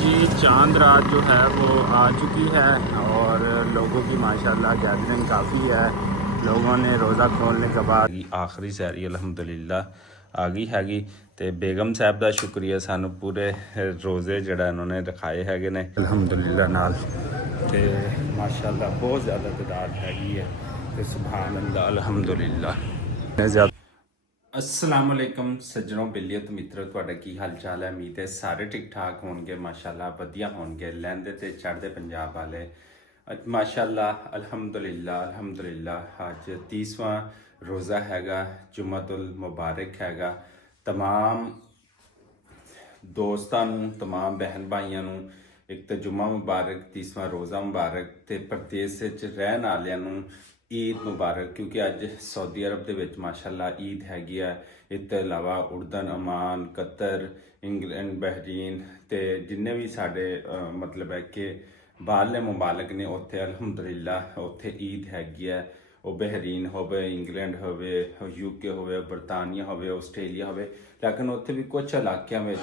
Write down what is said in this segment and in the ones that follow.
जी चांद रात जो है वो आ चुकी है और लोगों की माशाल्लाह गैदरिंग काफ़ी है। लोगों ने रोज़ा खोलने के बाद आखिरी सैरी अल्हम्दुलिल्लाह आ गई हैगी। तो बेगम साहब का शुक्रिया सानू पूरे रोज़े जड़ा इन्होंने रखाए हैगे ने अल्हम्दुलिल्लाह नाल। ते माशाल्लाह बहुत ज़्यादा तादाद हैगी है। तो सुभान अल्लाह अल्हम्दुलिल्लाह। असलामुअलैकुम सज्जनों बिलियत मित्रों ਤੁਹਾਡਾ ਕੀ ਹਾਲ ਚਾਲ ਹੈ। ਉਮੀਦ ਹੈ ਸਾਰੇ ਠੀਕ ਠਾਕ ਹੋਣਗੇ माशाल्लाह ਵਧੀਆ ਹੋਣਗੇ। ਲਹਿੰਦੇ ਤੇ ਚੜ੍ਹਦੇ ਪੰਜਾਬ ਵਾਲੇ माशाल्लाह अल्हम्दुलिल्लाह ਅੱਜ 30ਵਾਂ रोज़ा हैगा जुम्मतुल मुबारक हैगा। तमाम ਦੋਸਤਾਂ ਨੂੰ तमाम बहन भाइयों ਨੂੰ एक तो जुम्मा मुबारक 30वां रोज़ा मुबारक ਤੇ ਪ੍ਰਦੇਸ਼ ਵਿੱਚ ਰਹਿਣ ਵਾਲਿਆਂ ਨੂੰ ईद मुबारक क्योंकि अज सऊदी अरब के माशाल्लाह ईद हैगी है। इस तो इलावा उर्दन अमान कतर इंग्लैंड बहरीन तो जिन्ने भी साढ़े मतलब है कि बाहरले मुमालक ने उत्थे अल्हम्दुलिल्लाह उत्थे ईद हैगी है। वो बहरीन होवे इंग्लैंड होवे यूके होवे बरतानिया होवे आस्ट्रेलिया होवे लेकिन उत्थे भी कुछ इलाकों में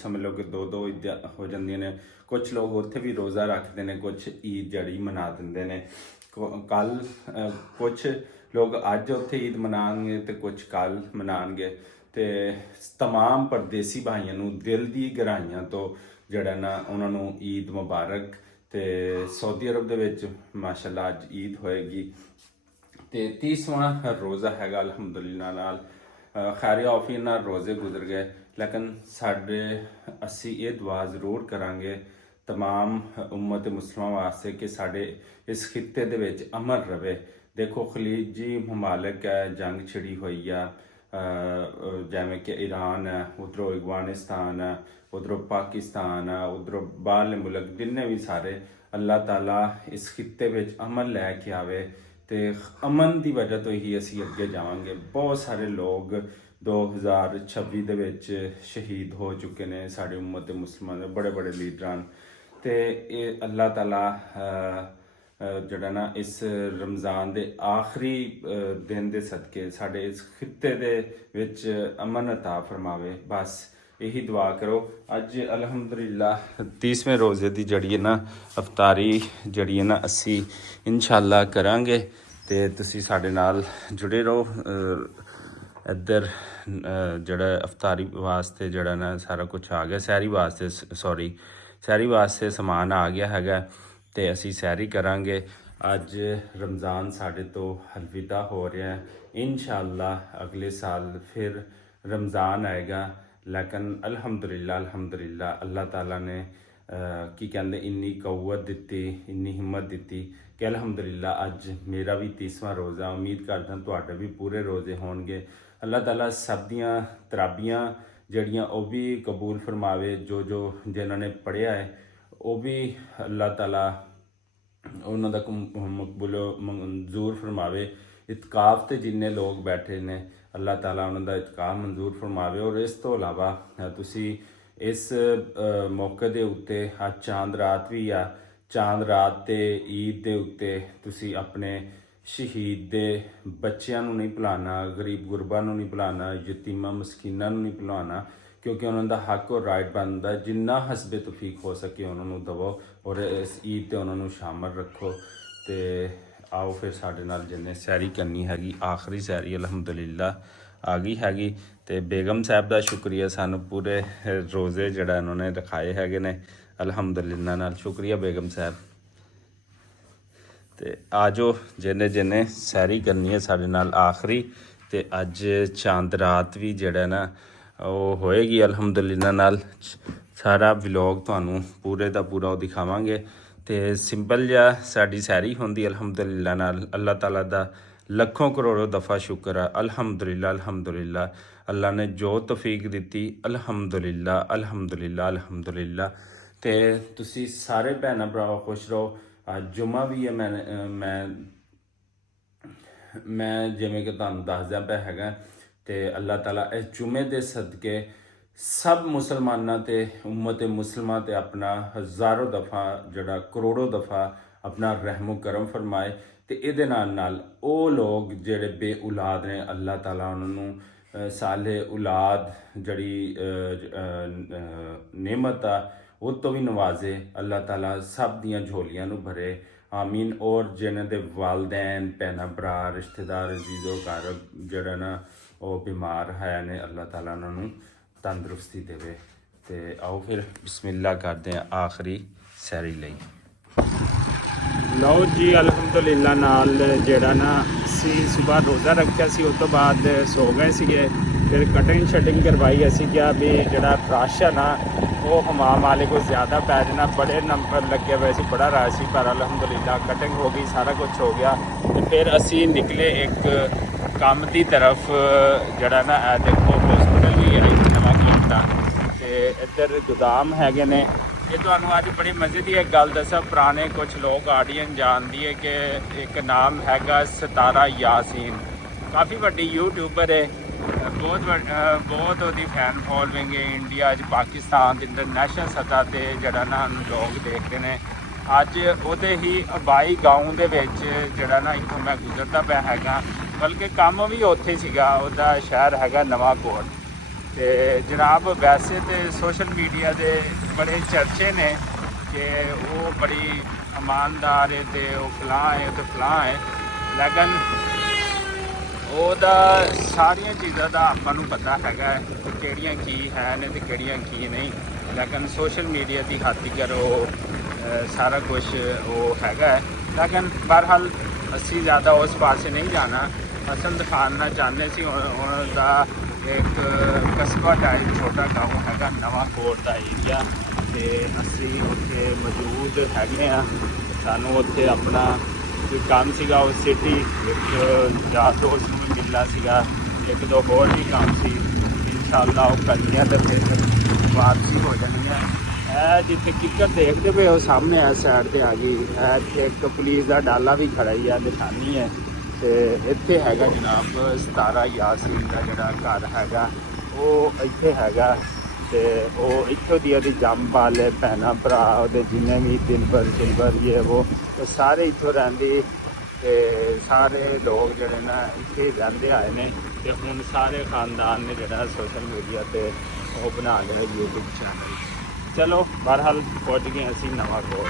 समझ लो कि दो दो ईद हो जांदियां ने। कुछ लोग उत्थे भी रोज़ा रखते हैं कुछ ईद जड़ी मना देंगे ने। कल कुछ लोग अज उत्थे ईद मनाएंगे तो कुछ कल मनाएंगे। तो तमाम परदेसी भाइयों नूं दिल दी गहराइयां तो जड़ा ना उन्होंने ईद मुबारक। तो सऊदी अरब दे विच माशाल्लाह अज ईद होएगी। तो 30वां रोज़ा हैगा अल्हम्दुलिल्लाह नाल खैर आफियत नाल रोज़े गुजर गए लेकिन साडे असी ये दुआ जरूर करांगे तमाम उम्मत मुस्लिमां वास्ते कि साडे इस खित्ते दे विच अमन रवे। देखो खलीजी ममालिक है जंग छिड़ी हुई है जिवें कि ईरान है उधरों अफगानिस्तान है उधरों पाकिस्तान है उधरों बाहरले मुल्क जिन्ने भी सारे अल्लाह ताला इस खित्ते विच अमन लैके आवे। तो अमन की वजह तो ही असी अगे जावांगे। बहुत सारे लोग 2026 दे विच शहीद हो चुके ने साडे उम्मत मुस्लिमां दे बड़े बड़े लीडरान। तो ये अल्लाह ताला जड़ा ना इस रमज़ान दे आखिरी दिन दे सदके साडे इस खित्ते दे विच अमन अता फरमावे। बस यही दुआ करो। अज अल्हम्दुलिल्लाह 30वें रोज़े की जड़ी है ना अफतारी जड़ी है ना असी इंशाअल्लाह करांगे। तो तुसी साडे नाल जुड़े रहो। इधर जड़ा अफतारी वास्ते जड़ा ना सारा कुछ आ गया सैरी वास्ते सॉरी सैरी वास्ते समान आ गया हैगा। तो असी सैरी करांगे। अज रमज़ान साढ़े तो अलविदा हो रहा है। इंशाअल्लाह अगले साल फिर रमज़ान आएगा। लेकिन अल्हम्दुलिल्लाह अल्लाह ताला ने की कहते इन्नी कवत दी इन्नी हिम्मत दी कि अल्हम्दुलिल्लाह अज मेरा भी 30वां रोज़ा उम्मीद करदा तुहाडे भी पूरे रोज़े होणगे। अल्लाह ताला सब दियां तराबियां जड़ियां वो भी कबूल फरमावे। जो जिन्होंने पढ़िया है वो भी अल्लाह ताला उन्हों का मकबूलो मंजूर फरमावे। इतकाफ ते जिन्ने लोग बैठे ने अल्लाह ताला उन्होंने इतकाफ मंजूर फरमावे। और इस तो इलावा तुसी इस मौके दे उत्ते अज चांद रात भी आ चांद रात ते ईद दे उत्ते तुसी अपने शहीद दे बच्चों नूं नहीं भुलाना गरीब गुरबा नूं नहीं भुलाना यतीमां मस्कीनां नूं नहीं भुलाना क्योंकि उन्होंने हक और राइट बनता है। जिन्ना हसबे तौफीक हो सके उन्होंने दवो और इस ईद ते उन्होंने शामिल रखो। तो आओ फिर साडे नाल जिन्ने सैरी करनी हैगी आखिरी सैरी अल्हम्दुलिल्लाह आ गई हैगी। तो बेगम साहब का शुक्रिया सानू पूरे रोज़े जड़ा इन्होंने रखाए हैगे ने अल्हम्दुलिल्लाह नाल शुक्रिया बेगम साहब। तो आ जाओ जिन्ने जिन्ने सैरी करनी है साडे नाल आखिरी। तो अज चांद रात भी जड़ा ना वो होएगी अल्हम्दुलिल्लाह नाल सारा व्लॉग तुहानू पूरे का पूरा दिखावांगे। तो सिंपल जा साडी सैरी होंदी अल्हम्दुलिल्लाह नाल अल्लाह ताला दा लखों करोड़ों दफ़ा शुक्र है अल्हम्दुलिल्लाह अल्लाह ने जो तौफीक दी अल्हम्दुलिल्लाह। तो तुसी सारे भैन भरा खुश रहो। आज जुम्मा भी है मैं जिवें कि तुहानू दसदा पिया हैगा। तो अल्लाह ताला इस जुमे के सदके सब मुसलमाना ते उम्मत मुसलिमा ते अपना हज़ारों दफ़ा जड़ा करोड़ों दफ़ा अपना रहमो करम फरमाए। तो ये नाल वो लोग जेड़े बे औलाद ने अल्लाह ताला उन्होंने साले औलाद जड़ी नेमत आ ਉਹ ਤੋਂ ਵੀ ਨਵਾਜ਼ੇ। ਅੱਲਾਹ ਤਾਲਾ ਸਭ ਦੀਆਂ ਝੋਲੀਆਂ ਨੂੰ ਭਰੇ, ਆਮੀਨ। ਔਰ ਜਿਨ੍ਹਾਂ ਦੇ ਵਾਲਦੈਨ, ਭੈਣਾਂ ਭਰਾ, ਰਿਸ਼ਤੇਦਾਰ, ਅਜ਼ੀਜ਼ੋ ਘਰ ਜਿਹੜਾ ਨਾ ਉਹ ਬਿਮਾਰ ਹੈ ਨੇ, ਅੱਲਾਹ ਤਾਲਾ ਉਹਨਾਂ ਨੂੰ ਤੰਦਰੁਸਤੀ ਦੇਵੇ। ਤੇ ਆਓ ਫਿਰ ਬਿਸਮਿਲ੍ਲਾ ਕਰਦੇ ਹਾਂ ਆਖਰੀ ਸੈਰੀ ਲਈ। ਲਓ ਜੀ ਅਲਹਮਦੁਲਿਲਾ ਨਾਲ ਜਿਹੜਾ ਨਾ ਅਸੀਂ ਸਵੇਰ ਰੋਜ਼ਾ ਰੱਖਿਆ ਸੀ, ਉਸ ਤੋਂ ਬਾਅਦ ਸੋ ਗਏ ਸੀਗੇ। ਫਿਰ ਕਟਿੰਗ ਸ਼ਟਿੰਗ ਕਰਵਾਈ। ਅਸੀਂ ਕਿਹਾ ਵੀ ਜਿਹੜਾ ਰਸ਼ ਆ ਨਾ ਉਹ ਹਮਾਮ ਵਾਲੇ ਕੋਲ ਜ਼ਿਆਦਾ ਪੈ ਜਾਣਾ, ਬੜੇ ਨੰਬਰ ਲੱਗੇ ਹੋਏ ਸੀ, ਬੜਾ ਰਸ਼ ਸੀ। ਪਰ ਅਲਹਮਦੁਲਿਲਾ ਕਟਿੰਗ ਹੋ ਗਈ, ਸਾਰਾ ਕੁਝ ਹੋ ਗਿਆ। ਤੇ ਫਿਰ ਅਸੀਂ ਨਿਕਲੇ ਇੱਕ ਕੰਮ ਦੀ ਤਰਫ, ਜਿਹੜਾ ਨਾ ਇਹ ਦੇਖੋ ਹਸਪੀਟਲ ਵੀ ਹੈ ਨਵਾਂ ਖਲੋਤਾ, ਤੇ ਇੱਧਰ ਗੋਦਾਮ ਹੈਗੇ ਨੇ। ਇਹ ਤੁਹਾਨੂੰ ਅੱਜ ਬੜੀ ਮਜ਼ੇ ਦੀ ਇੱਕ ਗੱਲ ਦੱਸਾਂ, ਪੁਰਾਣੇ ਕੁਝ ਲੋਕ ਆਡੀਅנס ਜਾਣਦੀ ਹੈ ਕਿ ਇੱਕ ਨਾਮ ਹੈਗਾ ਸਤਾਰਾ ਯਾਸੀਨ, ਕਾਫੀ ਵੱਡੀ ਯੂਟਿਊਬਰ ਹੈ, ਬਹੁਤ ਉਹਦੀ ਫੈਨ ਫੋਲੋਇੰਗ ਹੈ ਇੰਡੀਆ 'ਚ, ਪਾਕਿਸਤਾਨ, ਇੰਟਰਨੈਸ਼ਨਲ ਸਤ੍ਹਾ 'ਤੇ ਜਿਹੜਾ ਨਾ ਲੋਕ ਦੇਖਦੇ ਨੇ। ਅੱਜ ਉਹਦੇ ਹੀ ਅਬਾਈ ਗਾਉਂ ਦੇ ਵਿੱਚ ਜਿਹੜਾ ਨਾ ਇੱਥੋਂ ਮੈਂ ਗੁਜ਼ਰਦਾ ਪਿਆ ਹੈਗਾ, ਬਲਕਿ ਕੰਮ ਵੀ ਉੱਥੇ ਸੀਗਾ, ਉਹਦਾ ਸ਼ਹਿਰ ਹੈਗਾ ਨਵਾਂਕੋਟ। ਤੇ ਜਨਾਬ ਵੈਸੇ ਤੇ ਸੋਸ਼ਲ ਮੀਡੀਆ ਦੇ ਬੜੇ ਚਰਚੇ ਨੇ ਕਿ ਉਹ ਬੜੀ ਇਮਾਨਦਾਰ ਹੈ ਤੇ ਉਹ ਫਲਾਂ ਹੈ ਤੇ ਫਲਾਂ ਹੈ, ਲੇਕਿਨ ਉਹਦਾ ਸਾਰੀਆਂ ਚੀਜ਼ਾਂ ਦਾ ਆਪਾਂ ਨੂੰ ਪਤਾ ਹੈਗਾ ਕਿ ਕਿਹੜੀਆਂ ਕੀ ਹੈ ਨੇ ਤੇ ਕਿਹੜੀਆਂ ਕੀ ਨਹੀਂ। ਲੇਕਿਨ ਸੋਸ਼ਲ ਮੀਡੀਆ ਦੀ ਖਾਤਰ ਉਹ ਸਾਰਾ ਕੁਝ ਉਹ ਹੈਗਾ। ਲੇਕਿਨ ਬਹਰਹਾਲ ਅਸੀਂ ਜ਼ਿਆਦਾ ਉਸ ਪਾਸੇ ਨਹੀਂ ਜਾਣਾ, ਅਸਲ ਦਿਖਾਉਣਾ ਚਾਹੁੰਦੇ ਸੀ। ਹੁਣ ਦਾ ਇੱਕ ਕਸਬਾ ਟਾਈਪ ਛੋਟਾ ਗਾਉਂ ਹੈਗਾ ਨਵਾਂਕੋਟ ਦਾ ਏਰੀਆ, ਤੇ ਅਸੀਂ ਉੱਥੇ ਮੌਜੂਦ ਹੈਗੇ ਹਾਂ। ਸਾਨੂੰ ਉੱਥੇ ਆਪਣਾ ਕੋਈ ਕੰਮ ਸੀਗਾ, ਉਹ ਸਿਟੀ ਇੱਕ ਯਾਰ ਦੋਸਤ ਨੂੰ ਵੀ ਮਿਲਣਾ ਸੀਗਾ, ਇੱਕ ਦੋ ਹੋਰ ਵੀ ਕੰਮ ਸੀ। ਇਨਸ਼ਾਅੱਲਾ ਉਹ ਕਰਨੀਆਂ ਤੇ ਫਿਰ ਵਾਪਸੀ ਹੋ ਜਾਣੀਆਂ। ਇਹ ਜਿੱਥੇ ਕਿੱਕਰ ਦੇਖਦੇ ਪਏ ਉਹ ਸਾਹਮਣੇ ਇਸ ਸਾਈਡ 'ਤੇ ਆ ਗਈ। ਇੱਥੇ ਇੱਕ ਪੁਲਿਸ ਦਾ ਡਾਲਾ ਵੀ ਖੜਾ ਹੀ ਆ, ਨਿਸ਼ਾਨੀ ਹੈ। ਤੇ ਇੱਥੇ ਹੈਗਾ ਜਨਾਬ ਸਤਾਰਾ ਯਾਸੀਨ ਦਾ ਜਿਹੜਾ ਘਰ ਹੈਗਾ, ਉਹ ਇੱਥੇ ਹੈਗਾ। ਤੇ ਉਹ ਇੱਥੋਂ ਦੀ ਉਹਦੀ ਜੰਮ ਵਾਲੇ ਭੈਣਾਂ ਭਰਾ, ਉਹਦੇ ਜਿੰਨੇ ਵੀ ਦਿਲਬਰ ਇਹ ਉਹ ਸਾਰੇ ਇੱਥੋਂ ਰਹਿੰਦੇ। ਤੇ ਸਾਰੇ ਲੋਕ ਜਿਹੜੇ ਨਾ ਇੱਥੇ ਰਹਿੰਦੇ ਆਏ ਨੇ। ਤੇ ਹੁਣ ਸਾਰੇ ਖਾਨਦਾਨ ਨੇ ਜਿਹੜਾ ਸੋਸ਼ਲ ਮੀਡੀਆ 'ਤੇ ਉਹ ਬਣਾ ਲਿਆ YouTube ਚੈਨਲ। ਚਲੋ ਬਹਰਹਾਲ ਪਹੁੰਚ ਗਏ ਅਸੀਂ ਨਵਾਂਕੋਟ।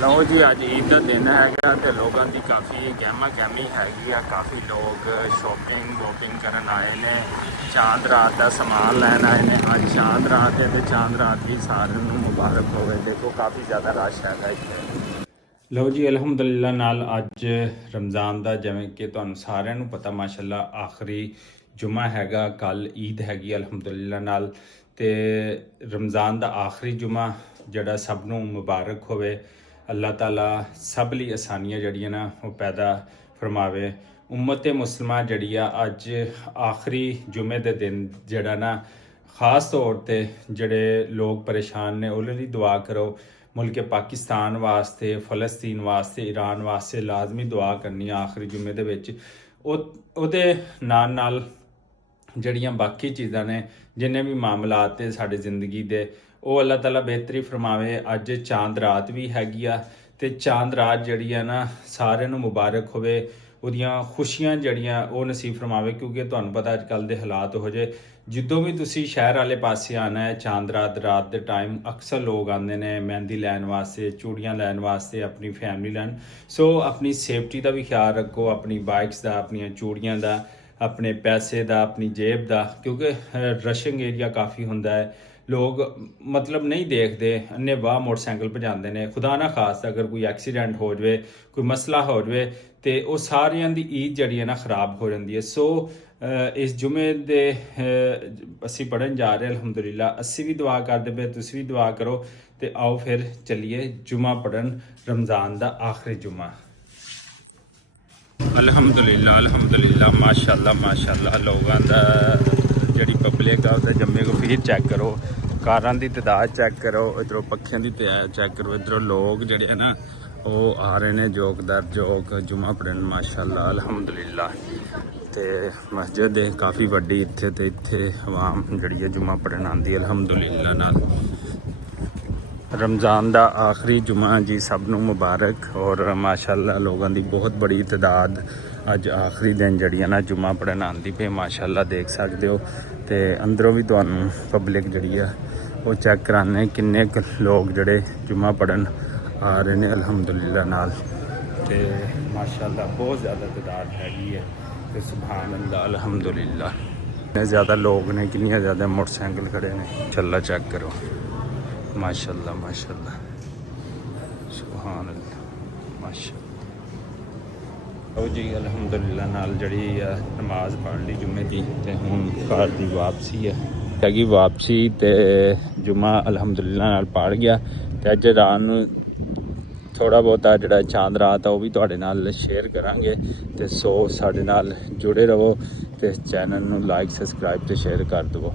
ਲਓ ਜੀ ਅੱਜ ਈਦ ਦਾ ਦਿਨ ਹੈਗਾ ਤੇ ਲੋਕਾਂ ਦੀ ਕਾਫੀ ਗਹਿਮਾ ਗਹਿਮੀ ਹੈਗੀ ਆ। ਕਾਫੀ ਲੋਕ ਸ਼ੋਪਿੰਗ ਕਰਨ ਆਏ ਨੇ, ਚਾਂਦ ਰਾਤ ਦਾ ਸਮਾਨ ਲੈਣ ਆਏ ਨੇ। ਅੱਜ ਚਾਂਦ ਰਾਤ ਹੈ ਤੇ ਚਾਂਦ ਰਾਤ ਦੀ ਸਾਰਿਆਂ ਨੂੰ ਮੁਬਾਰਕ ਹੋਵੇ। ਦੇਖੋ ਕਾਫੀ ਜ਼ਿਆਦਾ ਰਸ਼ ਹੈਗਾ ਇੱਥੇ। ਲਓ ਜੀ ਅਲਹਮਦੁਲਿਲਾ ਨਾਲ ਅੱਜ ਰਮਜ਼ਾਨ ਦਾ, ਜਿਵੇਂ ਕਿ ਤੁਹਾਨੂੰ ਸਾਰਿਆਂ ਨੂੰ ਪਤਾ ਮਾਸ਼ਾਅੱਲਾ, ਆਖਰੀ ਜੁਮਾ ਹੈਗਾ। ਕੱਲ ਈਦ ਹੈਗੀ ਅਲਹਮਦੁਲਿਲਾ ਨਾਲ, ਤੇ ਰਮਜ਼ਾਨ ਦਾ ਆਖਰੀ ਜੁਮਾ ਜਿਹੜਾ ਸਭ ਨੂੰ ਮੁਬਾਰਕ ਹੋਵੇ। ਅੱਲਾਹ ਤਾਲਾ ਸਭ ਲਈ ਆਸਾਨੀਆਂ ਜਿਹੜੀਆਂ ਨਾ ਉਹ ਪੈਦਾ ਫਰਮਾਵੇ। ਉਮਤ ਮੁਸਲਮਾ ਜਿਹੜੀ ਆ ਅੱਜ ਆਖਰੀ ਜੁਮੇ ਦੇ ਦਿਨ ਜਿਹੜਾ ਨਾ ਖਾਸ ਤੌਰ ਤੇ ਜਿਹੜੇ ਲੋਕ ਪਰੇਸ਼ਾਨ ਨੇ ਉਹਨਾਂ ਲਈ ਦੁਆ ਕਰੋ। ਮੁਲਕ ਪਾਕਿਸਤਾਨ ਵਾਸਤੇ, ਫਲਸਤੀਨ ਵਾਸਤੇ, ਈਰਾਨ ਵਾਸਤੇ ਲਾਜ਼ਮੀ ਦੁਆ ਕਰਨੀ ਆ ਆਖਰੀ ਜੁਮੇ ਦੇ ਵਿੱਚ। ਉਹਦੇ ਨਾਲ ਜਿਹੜੀਆਂ ਬਾਕੀ ਚੀਜ਼ਾਂ ਨੇ, ਜਿੰਨੇ ਵੀ ਮਾਮਲਾਤ ਤੇ ਸਾਡੇ ਜ਼ਿੰਦਗੀ ਦੇ, ਉਹ ਅੱਲਾਹ ਤਾਲਾ ਬਿਹਤਰੀ ਫਰਮਾਵੇ। ਅੱਜ ਚਾਂਦ ਰਾਤ ਵੀ ਹੈਗੀ ਆ, ਤੇ ਚਾਂਦ ਰਾਤ ਜਿਹੜੀ ਆ ਨਾ ਸਾਰਿਆਂ ਨੂੰ ਮੁਬਾਰਕ ਹੋਵੇ। ਉਹਦੀਆਂ ਖੁਸ਼ੀਆਂ ਜਿਹੜੀਆਂ ਉਹ ਨਸੀਬ ਫਰਮਾਵੇ, ਕਿਉਂਕਿ ਤੁਹਾਨੂੰ ਪਤਾ ਅੱਜ ਕੱਲ੍ਹ ਦੇ ਹਾਲਾਤ ਹੋ ਜੇ। ਜਦੋਂ ਵੀ ਤੁਸੀਂ ਸ਼ਹਿਰ ਵਾਲੇ ਪਾਸੇ ਆਉਣਾ ਹੈ ਚਾਂਦ ਰਾਤ ਦੇ ਟਾਈਮ, ਅਕਸਰ ਲੋਕ ਆਉਂਦੇ ਨੇ ਮਹਿੰਦੀ ਲੈਣ ਵਾਸਤੇ, ਚੂੜੀਆਂ ਲੈਣ ਵਾਸਤੇ, ਆਪਣੀ ਫੈਮਿਲੀ ਲੈਣ। ਸੋ ਆਪਣੀ ਸੇਫਟੀ ਦਾ ਵੀ ਖਿਆਲ ਰੱਖੋ, ਆਪਣੀ ਬਾਈਕਸ ਦਾ, ਆਪਣੀਆਂ ਚੂੜੀਆਂ ਦਾ, ਆਪਣੇ ਪੈਸੇ ਦਾ, ਆਪਣੀ ਜੇਬ ਦਾ, ਕਿਉਂਕਿ ਰਸ਼ਿੰਗ ਏਰੀਆ ਕਾਫੀ ਹੁੰਦਾ ਹੈ। ਲੋਕ ਮਤਲਬ ਨਹੀਂ ਦੇਖਦੇ, ਅੰਨੇ ਵਾਹ ਮੋਟਰਸਾਈਕਲ ਭਜਾਉਂਦੇ ਨੇ। ਖੁਦਾ ਨਾ ਖਾਸ ਅਗਰ ਕੋਈ ਐਕਸੀਡੈਂਟ ਹੋ ਜਾਵੇ, ਕੋਈ ਮਸਲਾ ਹੋ ਜਾਵੇ, ਤੇ ਉਹ ਸਾਰਿਆਂ ਦੀ ਈਦ ਜਿਹੜੀ ਹੈ ਨਾ ਖਰਾਬ ਹੋ ਜਾਂਦੀ ਹੈ। ਸੋ ਇਸ ਜੁਮੇ ਦੇ ਅਸੀਂ ਪੜ੍ਹਨ ਜਾ ਰਹੇ ਅਲਹਮਦੁਲਿਲਾ। ਅਸੀਂ ਵੀ ਦੁਆ ਕਰਦੇ ਪਏ, ਤੁਸੀਂ ਵੀ ਦੁਆ ਕਰੋ। ਤੇ ਆਓ ਫਿਰ ਚੱਲੀਏ ਜੁਮਾ ਪੜ੍ਹਨ, ਰਮਜ਼ਾਨ ਦਾ ਆਖਰੀ ਜੁਮਾ। ਅਲਹਮਦੁਲਿਲਾ ਮਾਸ਼ਾਅੱਲਾ ਲੋਕਾਂ ਦਾ ਜਿਹੜੀ ਪਬਲਿਕ ਆ ਉਹਦਾ ਜੰਮੇ ਗਫੀਰ ਚੈੱਕ ਕਰੋ, ਕਾਰਾਂ ਦੀ ਤਾਦਾਦ ਚੈੱਕ ਕਰੋ, ਇੱਧਰੋਂ ਪੱਖਿਆਂ ਦੀ ਤਾਦਾਦ ਚੈੱਕ ਕਰੋ, ਇੱਧਰੋਂ ਲੋਕ ਜਿਹੜੇ ਆ ਨਾ ਉਹ ਆ ਰਹੇ ਨੇ ਜੋਕ ਜੁਮਾ ਪੜ੍ਹਨ ਮਾਸ਼ਾਅੱਲਾ ਅਲਹਮਦੁਲਿਲਾ। ਤੇ ਮਸਜਿਦ ਹੈ ਕਾਫੀ ਵੱਡੀ ਇੱਥੇ, ਤੇ ਇੱਥੇ ਆਵਾਮ ਜਿਹੜੀ ਹੈ ਜੁਮਾ ਪੜ੍ਹਨ ਆਉਂਦੀ ਅਲਹਮਦੁਲਿਲਾ ਨਾਲ। ਰਮਜ਼ਾਨ ਦਾ ਆਖਰੀ ਜੁਮਾ ਜੀ ਸਭ ਨੂੰ ਮੁਬਾਰਕ। ਔਰ ਮਾਸ਼ਾਅੱਲਾ ਲੋਕਾਂ ਦੀ ਬਹੁਤ ਬੜੀ ਤਾਦਾਦ ਅੱਜ ਆਖਰੀ ਦਿਨ ਜਿਹੜੀਆਂ ਨਾ ਜੁਮਾ ਪੜ੍ਹਨ ਆਉਂਦੀ ਪਈ ਮਾਸ਼ਾਅੱਲਾ, ਦੇਖ ਸਕਦੇ ਹੋ। ਤੇ ਅੰਦਰੋਂ ਵੀ ਤੁਹਾਨੂੰ ਪਬਲਿਕ ਜਿਹੜੀ ਆ ਉਹ ਚੈੱਕ ਕਰਾਉਂਦੇ ਕਿੰਨੇ ਕੁ ਲੋਕ ਜਿਹੜੇ ਜੁਮਾ ਪੜ੍ਹਨ ਆ ਰਹੇ ਨੇ ਅਲਹਮਦੁਲਿਲਾ ਨਾਲ। ਤੇ ਮਾਸ਼ਾਅੱਲਾ ਬਹੁਤ ਜ਼ਿਆਦਾ ਤਾਦਾਦ ਹੈਗੀ ਹੈ ਤੇ ਸੁਭਾਨ ਅੱਲਾਹ ਅਲਹਮਦੁਲਿਲਾ। ਕਿੰਨੇ ਜ਼ਿਆਦਾ ਲੋਕ ਨੇ, ਕਿੰਨੀਆਂ ਜ਼ਿਆਦਾ ਮੋਟਰਸਾਈਕਲ ਖੜੇ ਨੇ। ਚੱਲਾ ਚੈੱਕ ਕਰੋ ਮਾਸ਼ਾਅੱਲਾ ਮਾਸ਼ਾਅੱਲਾ ਸੁਭਾਨ ਅੱਲਾਹ ਮਾਸ਼ਾਅੱਲਾ। ਉਹ ਜੀ ਅਲਹਮਦੁਲਿਲਾ ਨਾਲ ਜਿਹੜੀ ਆ ਨਮਾਜ਼ ਪੜ੍ਹ ਲਈ ਜੁਮੇ ਦੀ ਤੇ ਹੁਣ ਘਰ ਦੀ ਵਾਪਸੀ ਹੈਗੀ ਵਾਪਸੀ। ਤੇ ਜੁਮਾ ਅਲਹਮਦੁਲਿਲਾ ਨਾਲ ਪੜ੍ਹ ਗਿਆ ਤੇ ਅੱਜ ਰਾਤ ਨੂੰ ਥੋੜਾ ਬਹੁਤਾ ਜਿਹੜਾ ਚਾਂਦ ਰਾਤ ਆ ਉਹ ਵੀ ਤੁਹਾਡੇ ਨਾਲ ਸ਼ੇਅਰ ਕਰਾਂਗੇ। ਤੇ ਸੋ ਸਾਡੇ ਨਾਲ ਜੁੜੇ ਰਹੋ ਤੇ ਚੈਨਲ ਨੂੰ ਲਾइक सब्सक्राइब ਤੇ शेयर कर दो।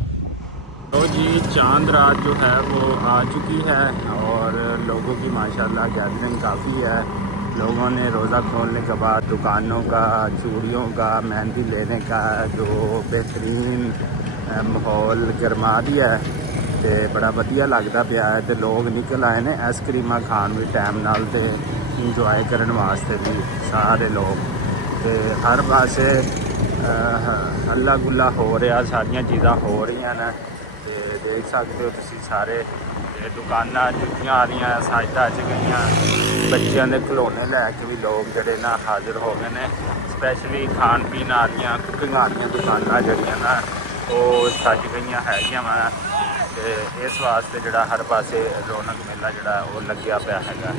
तो जी चांद रात जो है वो आ चुकी है और लोगों की माशाल्लाह गैदरिंग काफ़ी है। लोगों ने रोज़ा खोलने के बाद दुकानों का, चूड़ियों का, मेहंदी लेने का जो बेहतरीन माहौल गरमा दिया है ਤੇ ਬੜਾ ਵਧੀਆ ਲੱਗਦਾ ਪਿਆ ਹੈ। ਤੇ ਲੋਕ ਨਿਕਲ ਆਏ ਨੇ ਆਈਸਕ੍ਰੀਮਾਂ ਖਾਣ ਵੀ ਟਾਈਮ ਨਾਲ ਤੇ ਇੰਜੋਏ ਕਰਨ ਵਾਸਤੇ ਵੀ ਸਾਰੇ ਲੋਕ। ਤੇ ਹਰ ਪਾਸੇ ਹੱਲਾ ਗੁੱਲਾ ਹੋ ਰਿਹਾ, ਸਾਰੀਆਂ ਚੀਜ਼ਾਂ ਹੋ ਰਹੀਆਂ ਨੇ। ਤੇ ਦੇਖ ਸਕਦੇ ਹੋ ਤੁਸੀਂ ਸਾਰੇ ਤੇ ਦੁਕਾਨਾਂ ਜੁੱਤੀਆਂ ਆ ਰਹੀਆਂ, ਸਾਜਦਾ ਚ ਗਈਆਂ, ਬੱਚਿਆਂ ਦੇ ਖਿਡੌਣੇ ਲੈ ਕੇ ਵੀ ਲੋਕ ਜਿਹੜੇ ਨਾ ਹਾਜ਼ਰ ਹੋ ਗਏ ਨੇ। ਸਪੈਸ਼ਲੀ ਖਾਣ ਪੀਣ ਵਾਲੀਆਂ ਕੁਕਿੰਗ ਵਾਲੀਆਂ ਦੁਕਾਨਾਂ ਜਿਹੜੀਆਂ ਨਾ ਉਹ ਸੱਜ ਗਈਆਂ ਹੈਗੀਆਂ ਵਾ। ਤੇ ਇਸ ਵਾਸਤੇ ਜਿਹੜਾ ਹਰ ਪਾਸੇ ਰੌਣਕ ਮੇਲਾ ਜਿਹੜਾ ਉਹ ਲੱਗਿਆ ਪਿਆ ਹੈਗਾ।